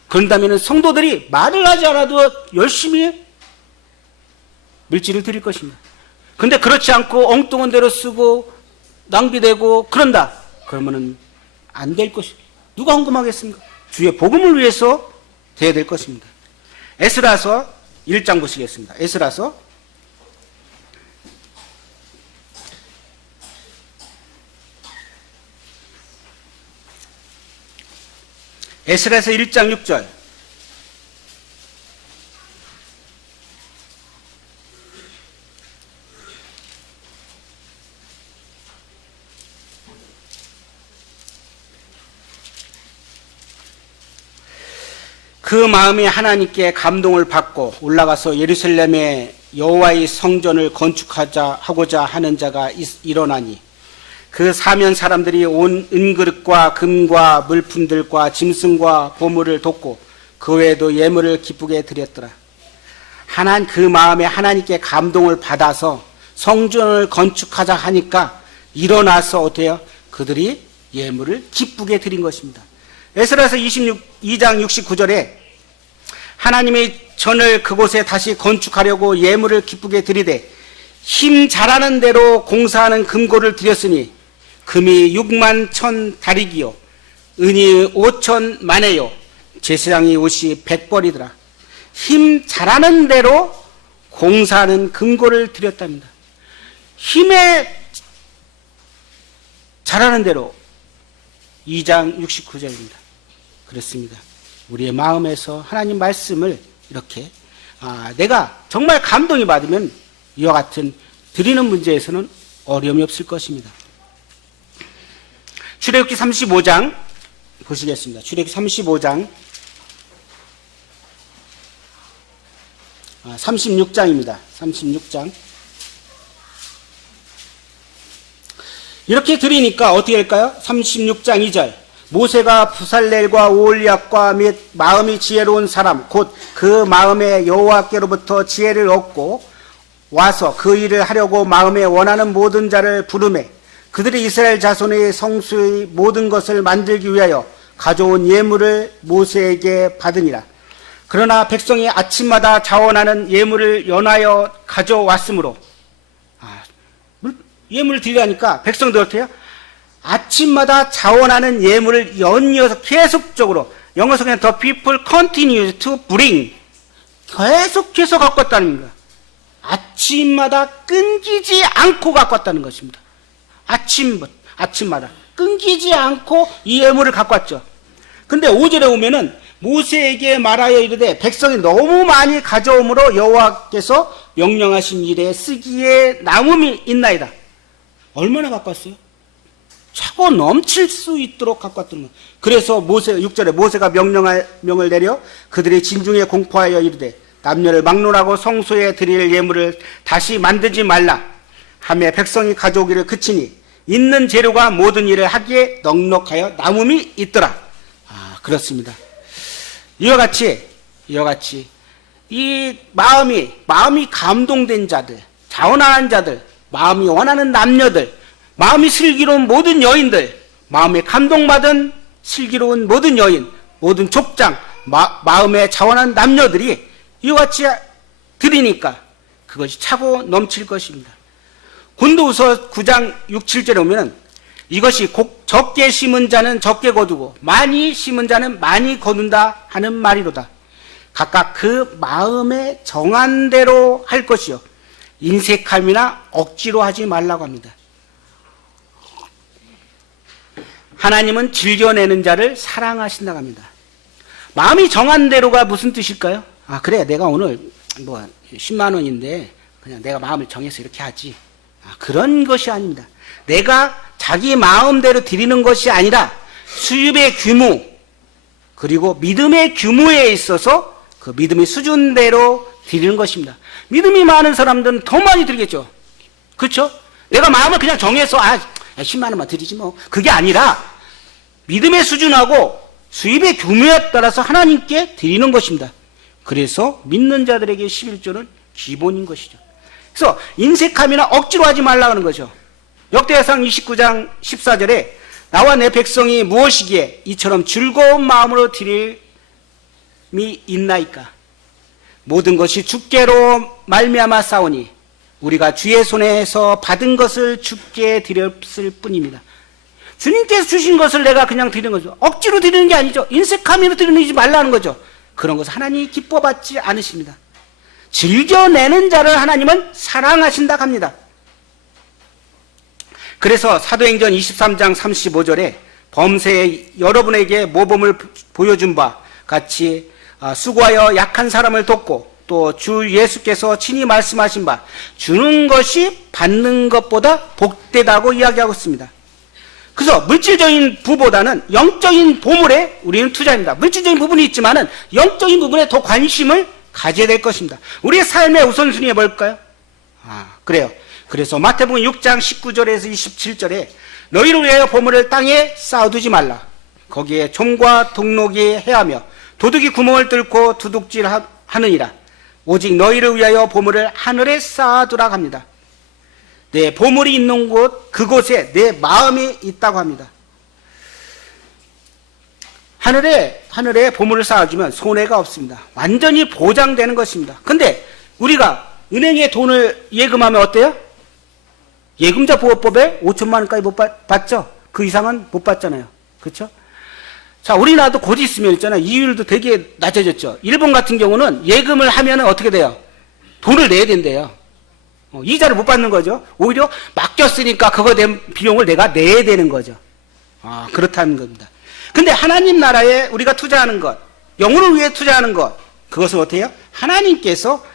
그런다면 성도들이 말을 하지 않아도 열심히 물질을 드릴 것입니다. 그런데 그렇지 않고 엉뚱한 대로 쓰고 낭비되고 그런다. 그러면은 안 될 것입니다. 누가 헌금하겠습니까? 주의 복음을 위해서 돼야 될 것입니다. 에스라서 1장 보시겠습니다. 에스라서 에스라서 1장 6절 그 마음이 하나님께 감동을 받고 올라가서 예루살렘에 여호와의 성전을 건축하고자 하는 자가 일어나니 그 사면 사람들이 온 은그릇과 금과 물품들과 짐승과 보물을 돕고 그 외에도 예물을 기쁘게 드렸더라. 그 마음에 하나님께 감동을 받아서 성전을 건축하자 하니까 일어나서 어때요? 그들이 예물을 기쁘게 드린 것입니다. 에스라서 2장 69절에 하나님의 전을 그곳에 다시 건축하려고 예물을 기쁘게 드리되 힘 잘하는 대로 공사하는 금고를 드렸으니 금이 6만 1천 다리기요 은이 5천 만에요 제사장의 옷이 100벌이더라. 힘 잘하는 대로 공사하는 금고를 드렸답니다. 힘에 잘하는 대로 2장 69절입니다. 그렇습니다. 우리의 마음에서 하나님 말씀을 이렇게 내가 정말 감동이 받으면 이와 같은 드리는 문제에서는 어려움이 없을 것입니다. 출애굽기 35장 보시겠습니다. 출애굽기 35장 36장입니다. 36장 이렇게 드리니까 어떻게 할까요? 36장 2절. 모세가 부살렐과 오홀리압과 및 마음이 지혜로운 사람 곧 그 마음에 여호와께로부터 지혜를 얻고 와서 그 일을 하려고 마음에 원하는 모든 자를 부르매 그들이 이스라엘 자손의 성수의 모든 것을 만들기 위하여 가져온 예물을 모세에게 받으니라. 그러나 백성이 아침마다 자원하는 예물을 연하여 가져왔으므로 예물을 드리라니까 백성들 어떻게 해요? 아침마다 자원하는 예물을 연이어서 계속적으로, 영어에서 그냥 the people continue to bring, 계속해서 갖고 왔다는 거예요. 아침마다 끊기지 않고 갖고 왔다는 것입니다. 아침마다 끊기지 않고 이 예물을 갖고 왔죠. 근데 5절에 오면은 모세에게 말하여 이르되 백성이 너무 많이 가져옴으로 여호와께서 명령하신 일에 쓰기에 남음이 있나이다. 얼마나 갖고 왔어요? 차고 넘칠 수 있도록 갖고 왔던 거예요. 그래서 6절에 모세가 명을 내려 그들의 진중에 공포하여 이르되 남녀를 막론하고 성소에 드릴 예물을 다시 만들지 말라 하며 백성이 가져오기를 그치니 있는 재료가 모든 일을 하기에 넉넉하여 남음이 있더라. 그렇습니다. 이와 같이 이 마음이 감동된 자들, 자원하는 자들, 마음이 원하는 남녀들, 마음이 슬기로운 모든 여인들, 마음에 감동받은 슬기로운 모든 여인, 모든 족장, 마음에 자원한 남녀들이 이와 같이 드리니까 그것이 차고 넘칠 것입니다. 고린도후서 9장 6, 7절에 오면은 이것이 적게 심은 자는 적게 거두고 많이 심은 자는 많이 거둔다 하는 말이로다. 각각 그 마음에 정한 대로 할 것이요 인색함이나 억지로 하지 말라고 합니다. 하나님은 즐겨내는 자를 사랑하신다고 합니다. 마음이 정한 대로가 무슨 뜻일까요? 그래 내가 오늘 10만 원인데 그냥 내가 마음을 정해서 이렇게 하지. 그런 것이 아닙니다. 내가 자기 마음대로 드리는 것이 아니라 수입의 규모 그리고 믿음의 규모에 있어서 그 믿음의 수준대로 드리는 것입니다. 믿음이 많은 사람들은 더 많이 드리겠죠. 그렇죠? 내가 마음을 그냥 정해서 10만 원만 드리지 뭐. 그게 아니라 믿음의 수준하고 수입의 규모에 따라서 하나님께 드리는 것입니다. 그래서 믿는 자들에게 11조는 기본인 것이죠. 그래서 인색함이나 억지로 하지 말라는 거죠. 역대하상 29장 14절에 나와 내 백성이 무엇이기에 이처럼 즐거운 마음으로 드림이 있나이까. 모든 것이 주께로 말미암아 싸우니 우리가 주의 손에서 받은 것을 주께 드렸을 뿐입니다. 주님께서 주신 것을 내가 그냥 드리는 거죠. 억지로 드리는 게 아니죠. 인색함으로 드리지 말라는 거죠. 그런 것을 하나님이 기뻐받지 않으십니다. 즐겨내는 자를 하나님은 사랑하신다 합니다. 그래서 사도행전 23장 35절에 범세에 여러분에게 모범을 보여준 바 같이 수고하여 약한 사람을 돕고 또 주 예수께서 친히 말씀하신 바 주는 것이 받는 것보다 복되다고 이야기하고 있습니다. 그래서 물질적인 부보다는 영적인 보물에 우리는 투자합니다. 물질적인 부분이 있지만은 영적인 부분에 더 관심을 가져야 될 것입니다. 우리의 삶의 우선순위가 뭘까요? 그래요. 그래서 마태복음 6장 19절에서 27절에 너희를 위하여 보물을 땅에 쌓아두지 말라. 거기에 좀과 동록이 해하며 도둑이 구멍을 뚫고 두둑질 하느니라. 오직 너희를 위하여 보물을 하늘에 쌓아두라 합니다. 내 보물이 있는 곳 그곳에 내 마음이 있다고 합니다. 하늘에 보물을 쌓아주면 손해가 없습니다. 완전히 보장되는 것입니다. 근데 우리가 은행에 돈을 예금하면 어때요? 예금자 보호법에 5천만 원까지 못 받죠? 그 이상은 못 받잖아요. 그렇죠? 자, 우리나라도 곧 있으면 있잖아요. 이율도 되게 낮아졌죠. 일본 같은 경우는 예금을 하면은 어떻게 돼요? 돈을 내야 된대요. 이자를 못 받는 거죠. 오히려 맡겼으니까 그거 된 비용을 내가 내야 되는 거죠. 그렇다는 겁니다. 근데 하나님 나라에 우리가 투자하는 것, 영혼을 위해 투자하는 것, 그것은 어떻게 해요? 하나님께서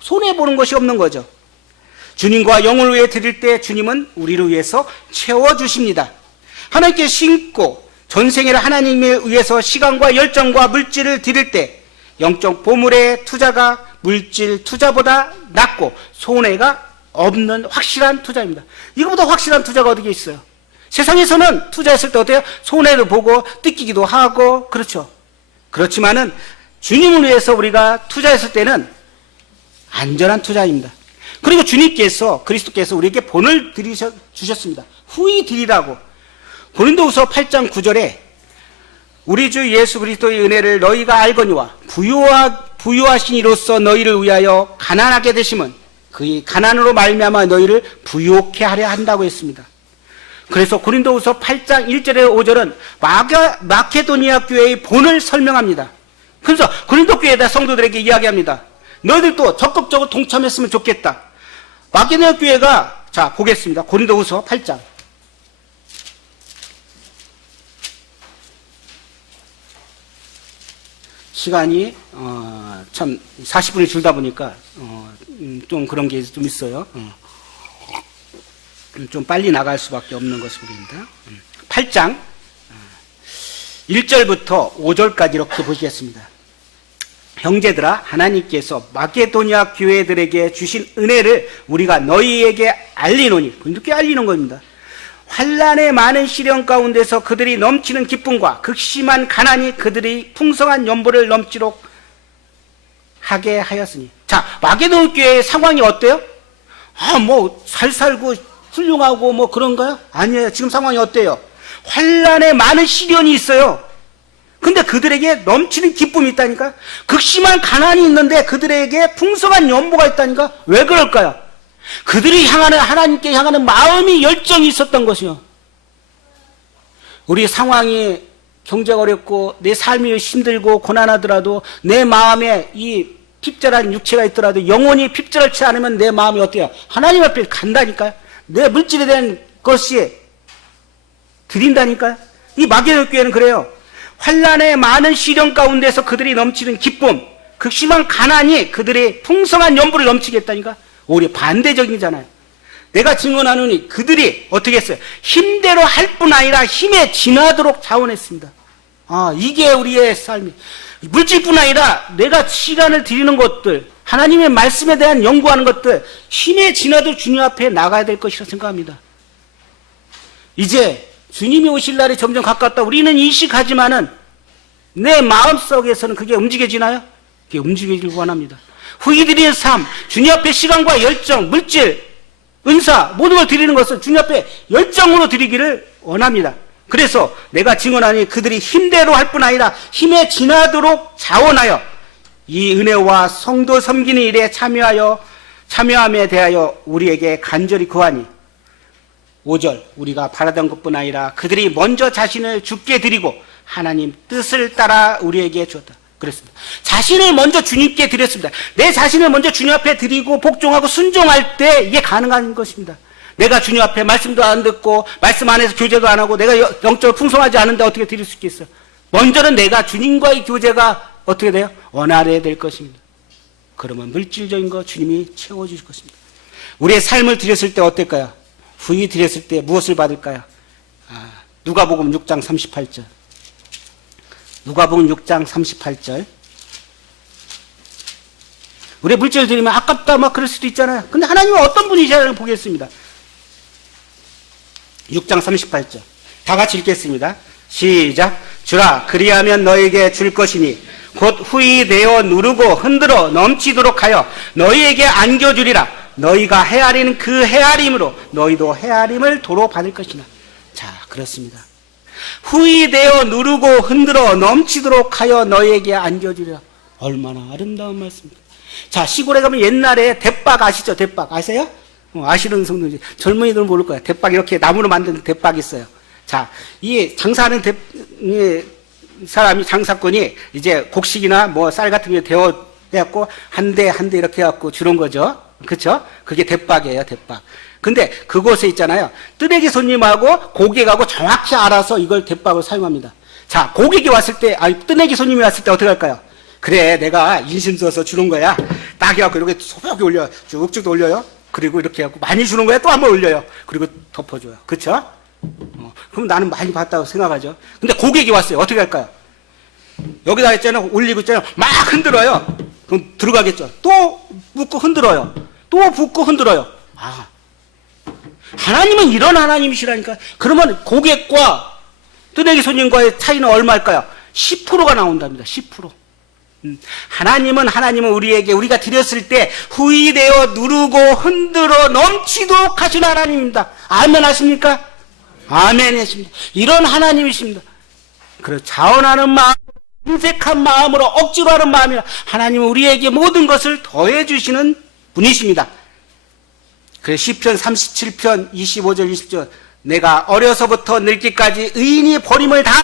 손해보는 것이 없는 거죠. 주님과 영혼을 위해 드릴 때 주님은 우리를 위해서 채워주십니다. 하나님께 신고 전생에를 하나님에 의해서 시간과 열정과 물질을 드릴 때 영적 보물의 투자가 물질 투자보다 낫고 손해가 없는 확실한 투자입니다. 이거보다 확실한 투자가 어디 있어요? 세상에서는 투자했을 때 어때요? 손해를 보고 뜯기기도 하고 그렇죠. 그렇지만은 주님을 위해서 우리가 투자했을 때는 안전한 투자입니다. 그리고 주님께서 그리스도께서 우리에게 본을 주셨습니다. 후히 드리라고. 고린도후서 8장 9절에 우리 주 예수 그리스도의 은혜를 너희가 알거니와 부유하신 이로써 너희를 위하여 가난하게 되심은 그의 가난으로 말미암아 너희를 부유케 하려 한다고 했습니다. 그래서 고린도후서 8장 1절에 5절은 마케도니아 교회의 본을 설명합니다. 그래서 고린도 교회에다 성도들에게 이야기합니다. 너희들도 적극적으로 동참했으면 좋겠다. 마케도니아 교회가 자 보겠습니다. 고린도후서 8장 시간이 참 40분이 줄다 보니까 좀 그런 게 좀 있어요. 좀 빨리 나갈 수밖에 없는 것을 보입니다. 8장 1절부터 5절까지 이렇게 보시겠습니다. 형제들아, 하나님께서 마게도니아 교회들에게 주신 은혜를 우리가 너희에게 알리노니, 이렇게 알리는 겁니다. 환난의 많은 시련 가운데서 그들이 넘치는 기쁨과 극심한 가난이 그들이 풍성한 연보를 넘치도록 하게 하였으니. 자, 마게도니아 교회의 상황이 어때요? 뭐 잘 살고 훌륭하고 뭐 그런가요? 아니에요. 지금 상황이 어때요? 환난의 많은 시련이 있어요. 근데 그들에게 넘치는 기쁨이 있다니까? 극심한 가난이 있는데 그들에게 풍성한 연보가 있다니까? 왜 그럴까요? 그들이 향하는 하나님께 향하는 마음이 열정이 있었던 것이요. 우리 상황이 경제가 어렵고 내 삶이 힘들고 고난하더라도 내 마음에 이 핍절한 육체가 있더라도 영혼이 핍절치 않으면 내 마음이 어때요? 하나님 앞에 간다니까요. 내 물질에 대한 것이 드린다니까요. 이 마게도니아 교회는 그래요. 환난의 많은 시련 가운데서 그들이 넘치는 기쁨, 극심한 가난이 그들의 풍성한 연보를 넘치게 했다니까. 오히려 반대적이잖아요. 내가 증언하노니 그들이 어떻게 했어요? 힘대로 할 뿐 아니라 힘에 지나도록 자원했습니다. 이게 우리의 삶이. 물질뿐 아니라 내가 시간을 드리는 것들, 하나님의 말씀에 대한 연구하는 것들, 힘에 지나도 주님 앞에 나가야 될 것이라 생각합니다. 이제 주님이 오실 날이 점점 가깝다. 우리는 인식하지만은 내 마음속에서는 그게 움직여지나요? 그게 움직이길 원합니다. 후히 드리는 삶, 주님 앞에 시간과 열정, 물질, 은사 모든 걸 드리는 것을 주님 앞에 열정으로 드리기를 원합니다. 그래서 내가 증언하니 그들이 힘대로 할 뿐 아니라 힘에 지나도록 자원하여 이 은혜와 성도 섬기는 일에 참여함에 대하여 우리에게 간절히 구하니 5절 우리가 바라던 것뿐 아니라 그들이 먼저 자신을 주께 드리고 하나님 뜻을 따라 우리에게 주었다. 그랬습니다. 자신을 먼저 주님께 드렸습니다. 내 자신을 먼저 주님 앞에 드리고 복종하고 순종할 때 이게 가능한 것입니다. 내가 주님 앞에 말씀도 안 듣고 말씀 안에서 교제도 안 하고 내가 영적으로 풍성하지 않은데 어떻게 드릴 수 있겠어요? 먼저는 내가 주님과의 교제가 어떻게 돼요? 원활해야 될 것입니다. 그러면 물질적인 거 주님이 채워주실 것입니다. 우리의 삶을 드렸을 때 어떨까요? 후히 드렸을 때 무엇을 받을까요? 누가복음 6장 38절. 누가복음 6장 38절. 우리 물질 드리면 아깝다 막 그럴 수도 있잖아요. 근데 하나님은 어떤 분이시냐를 보겠습니다. 6장 38절. 다 같이 읽겠습니다. 시작. 주라 그리하면 너에게 줄 것이니 곧 후히 내어 누르고 흔들어 넘치도록 하여 너희에게 안겨주리라. 너희가 헤아리는 그 헤아림으로 너희도 헤아림을 도로 받을 것이나. 자, 그렇습니다. 후히 내어 누르고 흔들어 넘치도록 하여 너희에게 안겨주리라. 얼마나 아름다운 말씀입니다. 자, 시골에 가면 옛날에 대박 아시죠? 대박 아세요? 아시는 성도들, 젊은이들은 모를 거야. 대박 이렇게 나무로 만든 대박이 있어요. 자, 이 장사하는 사람이 장사꾼이 이제 곡식이나 뭐 쌀 같은 게 데워갖고 한 대 한 대 이렇게 해갖고 주는 거죠. 그쵸? 그게 대박이에요, 대박. 근데 그곳에 있잖아요. 뜨내기 손님하고 고객하고 정확히 알아서 이걸 대박을 사용합니다. 자, 고객이 왔을 때, 뜨내기 손님이 왔을 때 어떻게 할까요? 그래, 내가 인심 써서 주는 거야. 딱 해갖고 이렇게 소복이 올려요. 쭉쭉 올려요. 그리고 이렇게 해갖고 많이 주는 거야. 또 한 번 올려요. 그리고 덮어줘요. 그쵸? 그럼 나는 많이 받다고 생각하죠. 근데 고객이 왔어요. 어떻게 할까요? 여기다 했잖아요. 올리고 있잖아요. 막 흔들어요. 그럼 들어가겠죠. 또 묶고 흔들어요. 또 붓고 흔들어요. 아, 하나님은 이런 하나님이시라니까. 그러면 고객과 뜨내기 손님과의 차이는 얼마일까요? 10%가 나온답니다. 10%. 하나님은 우리에게 우리가 드렸을 때 후이되어 누르고 흔들어 넘치도록 하신 하나님입니다. 아멘 하십니까? 아멘 하십니다. 이런 하나님이십니다. 그래서 자원하는 마음, 인색한 마음으로 억지로 하는 마음이라 하나님은 우리에게 모든 것을 더해 주시는 분이십니다. 그래서 시편 37편 25절 20절 내가 어려서부터 늙기까지 의인이 버림을 다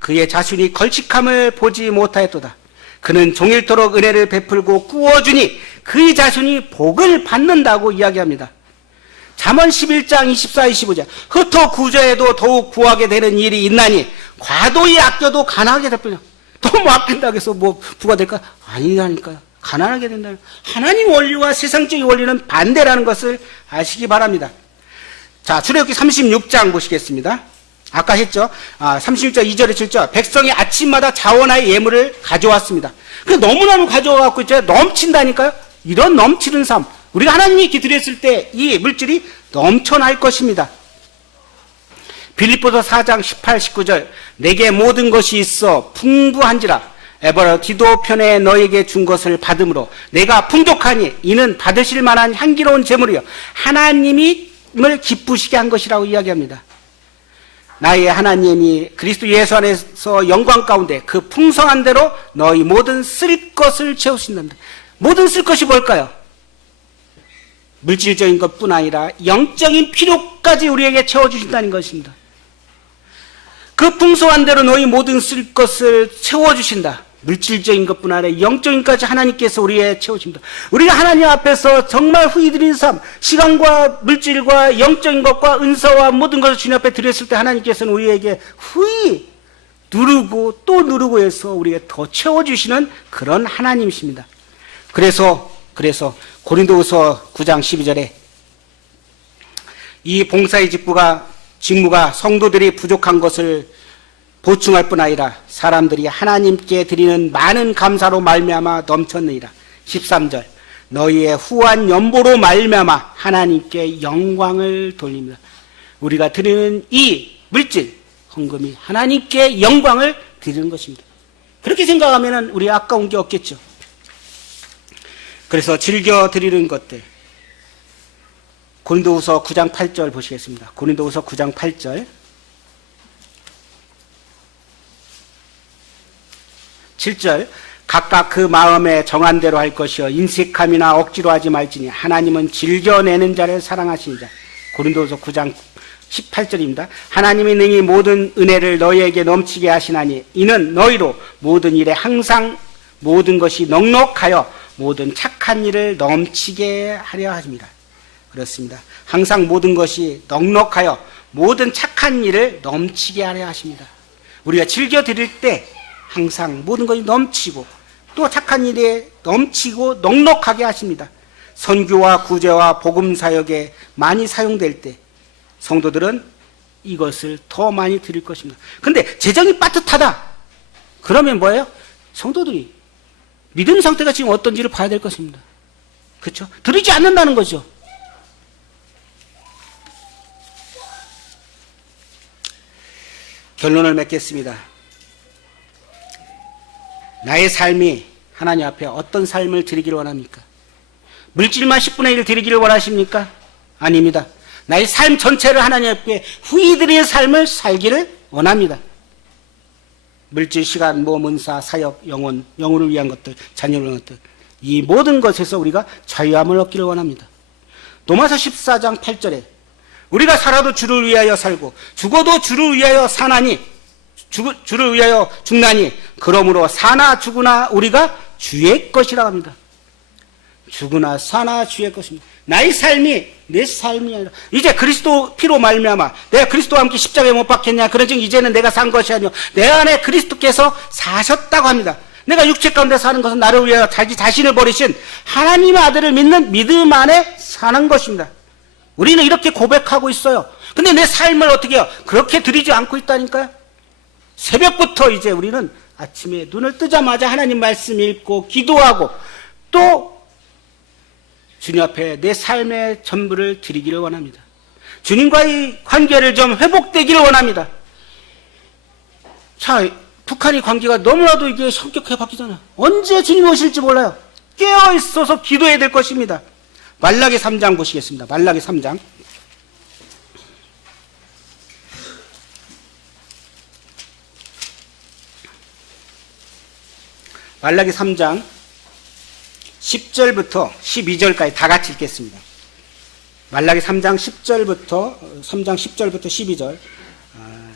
그의 자신이 걸칙함을 보지 못하였도다. 그는 종일토록 은혜를 베풀고 꾸어주니 그의 자손이 복을 받는다고 이야기합니다. 잠언 11장 24, 25절 흩어 구저해도 더욱 구하게 되는 일이 있나니 과도히 아껴도 가난하게 될뿐이야. 너무 아낀다고 해서 뭐 부가 될까? 아니라니까요. 가난하게 된다. 하나님 원리와 세상적인 원리는 반대라는 것을 아시기 바랍니다. 자, 출애굽기 36장 보시겠습니다. 아까 했죠. 36장 2절에 7절 백성이 아침마다 자원하여 예물을 가져왔습니다. 너무너무 가져와갖고 이제 넘친다니까요. 이런 넘치는 삶, 우리가 하나님이 이렇게 드렸을 때 이 물질이 넘쳐날 것입니다. 빌립보서 4장 18, 19절 내게 모든 것이 있어 풍부한지라 에버러 디도 편에 너에게 준 것을 받음으로 내가 풍족하니 이는 받으실 만한 향기로운 제물이요 하나님을 기쁘시게 한 것이라고 이야기합니다. 나의 하나님이 그리스도 예수 안에서 영광 가운데 그 풍성한 대로 너희 모든 쓸 것을 채우신답니다. 모든 쓸 것이 뭘까요? 물질적인 것뿐 아니라 영적인 필요까지 우리에게 채워주신다는 것입니다. 그 풍성한 대로 너희 모든 쓸 것을 채워주신다. 물질적인 것뿐 아니라 영적인 것까지 하나님께서 우리의 채워줍니다. 우리가 하나님 앞에서 정말 후이드린 삶, 시간과 물질과 영적인 것과 은사와 모든 것을 주님 앞에 드렸을 때 하나님께서는 우리에게 후이 누르고 또 누르고 해서 우리에게 더 채워주시는 그런 하나님이십니다. 그래서 고린도후서 9장 12절에 이 봉사의 직무가 성도들이 부족한 것을 보충할 뿐 아니라 사람들이 하나님께 드리는 많은 감사로 말미암아 넘쳤느니라. 13절 너희의 후한 연보로 말미암아 하나님께 영광을 돌립니다. 우리가 드리는 이 물질 헌금이 하나님께 영광을 드리는 것입니다. 그렇게 생각하면 우리 아까운 게 없겠죠. 그래서 즐겨 드리는 것들 고린도후서 9장 8절 보시겠습니다. 고린도후서 9장 8절 7절 각각 그 마음에 정한 대로 할 것이요 인색함이나 억지로 하지 말지니 하나님은 즐겨내는 자를 사랑하시니 자. 고린도서 9장 18절입니다. 하나님이 능히 모든 은혜를 너희에게 넘치게 하시나니 이는 너희로 모든 일에 항상 모든 것이 넉넉하여 모든 착한 일을 넘치게 하려 하십니다. 그렇습니다. 항상 모든 것이 넉넉하여 모든 착한 일을 넘치게 하려 하십니다. 우리가 즐겨 드릴 때 항상 모든 것이 넘치고 또 착한 일에 넘치고 넉넉하게 하십니다. 선교와 구제와 복음 사역에 많이 사용될 때 성도들은 이것을 더 많이 드릴 것입니다. 근데 재정이 빠듯하다. 그러면 뭐예요? 성도들이 믿음 상태가 지금 어떤지를 봐야 될 것입니다. 그렇죠? 드리지 않는다는 거죠. 결론을 맺겠습니다. 나의 삶이 하나님 앞에 어떤 삶을 드리기를 원합니까? 물질만 10분의 1 드리기를 원하십니까? 아닙니다. 나의 삶 전체를 하나님 앞에 후이드리의 삶을 살기를 원합니다. 물질, 시간, 몸, 은사, 사역, 영혼을 위한 것들, 자녀를 위한 것들 이 모든 것에서 우리가 자유함을 얻기를 원합니다. 로마서 14장 8절에 우리가 살아도 주를 위하여 살고 죽어도 주를 위하여 사나니 주를 위하여 죽나니 그러므로 사나 죽으나 우리가 주의 것이라고 합니다. 죽으나 사나 주의 것입니다. 나의 삶이 내 삶이 아니라 이제 그리스도 피로 말미암아 내가 그리스도와 함께 십자가에 못 박혔냐 그러지 이제는 내가 산 것이 아니요 내 안에 그리스도께서 사셨다고 합니다. 내가 육체 가운데 사는 것은 나를 위하여 자기 자신을 버리신 하나님의 아들을 믿는 믿음 안에 사는 것입니다. 우리는 이렇게 고백하고 있어요. 근데 내 삶을 어떻게 해요? 그렇게 드리지 않고 있다니까요. 새벽부터 이제 우리는 아침에 눈을 뜨자마자 하나님 말씀 읽고 기도하고 또 주님 앞에 내 삶의 전부를 드리기를 원합니다. 주님과의 관계를 좀 회복되기를 원합니다. 자, 북한의 관계가 너무나도 이게 성격하게 바뀌잖아요. 언제 주님 오실지 몰라요. 깨어 있어서 기도해야 될 것입니다. 말라기 3장 보시겠습니다. 말라기 3장. 말라기 3장 10절부터 12절까지 다 같이 읽겠습니다. 말라기 3장 10절부터 12절.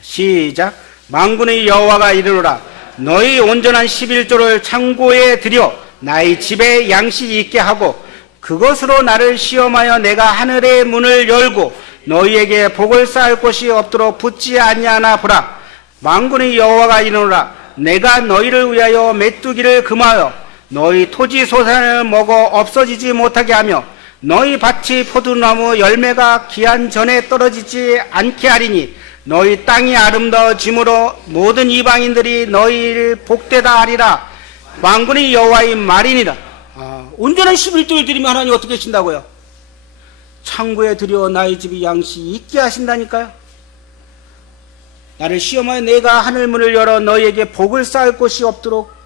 시작. 만군의 여호와가 이르노라. 너희 온전한 11조를 창고에 들여 나의 집에 양식이 있게 하고 그것으로 나를 시험하여 내가 하늘의 문을 열고 너희에게 복을 쌓을 곳이 없도록 붙지 아니하나 보라. 만군의 여호와가 이르노라. 내가 너희를 위하여 메뚜기를 금하여 너희 토지 소산을 먹어 없어지지 못하게 하며 너희 밭이 포도나무 열매가 기한 전에 떨어지지 않게 하리니 너희 땅이 아름다워짐으로 모든 이방인들이 너희를 복되다 하리라. 만군의 여호와의 말이니라. 온전한 11조를 드리면 하나님 어떻게 하신다고요? 창고에 들여 나의 집이 양식이 있게 하신다니까요. 나를 시험하여 내가 하늘문을 열어 너희에게 복을 쌓을 곳이 없도록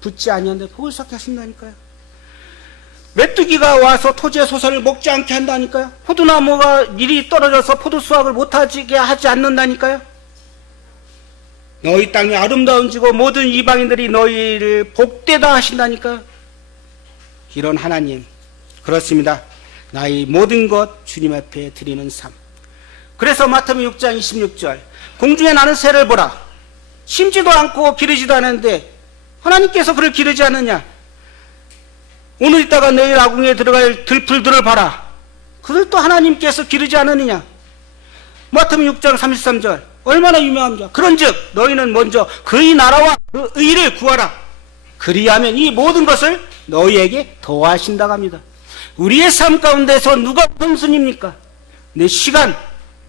붙지 아니한데 복을 쌓게 하신다니까요. 메뚜기가 와서 토지의 소산을 먹지 않게 한다니까요. 포도나무가 일이 떨어져서 포도 수확을 못하게 하지 않는다니까요. 너희 땅이 아름다운지고 모든 이방인들이 너희를 복되다 하신다니까요. 이런 하나님, 그렇습니다. 나의 모든 것 주님 앞에 드리는 삶. 그래서 마태복음 6장 26절 공중에 나는 새를 보라. 심지도 않고 기르지도 않은데 하나님께서 그를 기르지 않느냐. 오늘 있다가 내일 아궁이에 들어갈 들풀들을 봐라. 그들 또 하나님께서 기르지 않느냐. 마태복음 6장 33절 얼마나 유명합니까? 그런즉 너희는 먼저 그의 나라와 그 의를 구하라. 그리하면 이 모든 것을 너희에게 더하신다고 합니다. 우리의 삶 가운데서 누가 선순입니까? 내 시간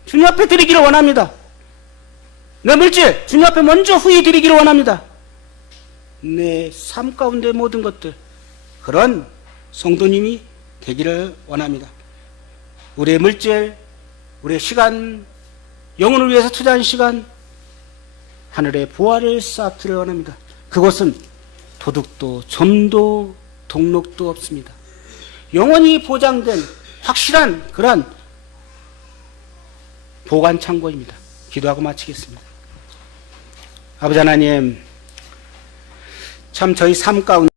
주님 앞에 드리기를 원합니다. 내 물질 주님 앞에 먼저 후히 드리기를 원합니다. 내 삶 가운데 모든 것들, 그런 성도님이 되기를 원합니다. 우리의 물질, 우리의 시간, 영혼을 위해서 투자한 시간, 하늘의 보화를 쌓기를 원합니다. 그것은 도둑도 점도 동록도 없습니다. 영원히 보장된 확실한 그런 보관 창고입니다. 기도하고 마치겠습니다. 아버지 하나님, 참 저희 삶 가운데